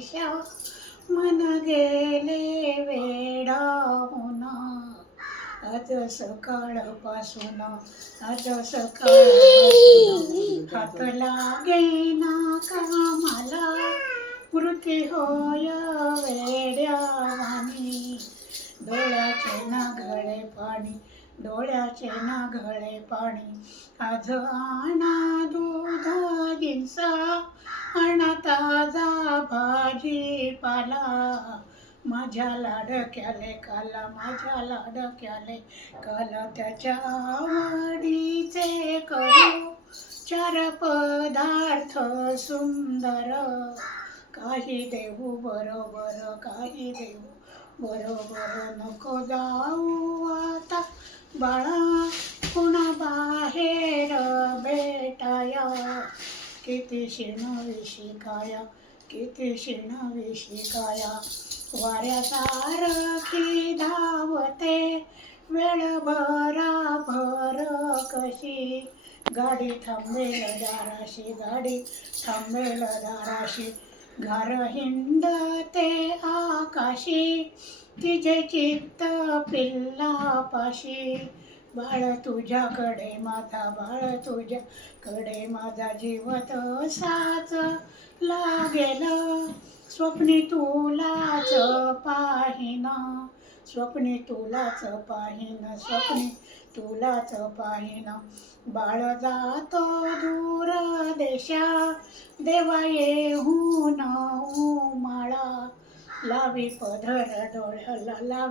दिशा मन गेले वेडावून आज सकाळपासून हात लागेना कामाला वृत्ती होय वेड्यावानी डोळ्याचे ना गळे पाणी आज आणा दूध गिंसा आणा ताजा भाजीपाला माझ्या लाडक्याले काल त्याच्या आवडीचे करू चार पदार्थ सुंदर काही देऊ बरोबर नको जाऊ आता बाळा पुन्हा बाहेर भेटाया किती शिण विशिकाया वाऱ्यासारखी धावते वेळ भराभर कशी गाडी थांबेल दाराशी घर हिंडते आकाशी तिचे चित्त पिल्लापाशी बाळ तुझ्याकडे माझा जीव तसाच लागेल स्वप्नी तुलाच पाहिन बाळ जातो दूर देशा देवा येऊन माळा लावी पदर डोळ्याला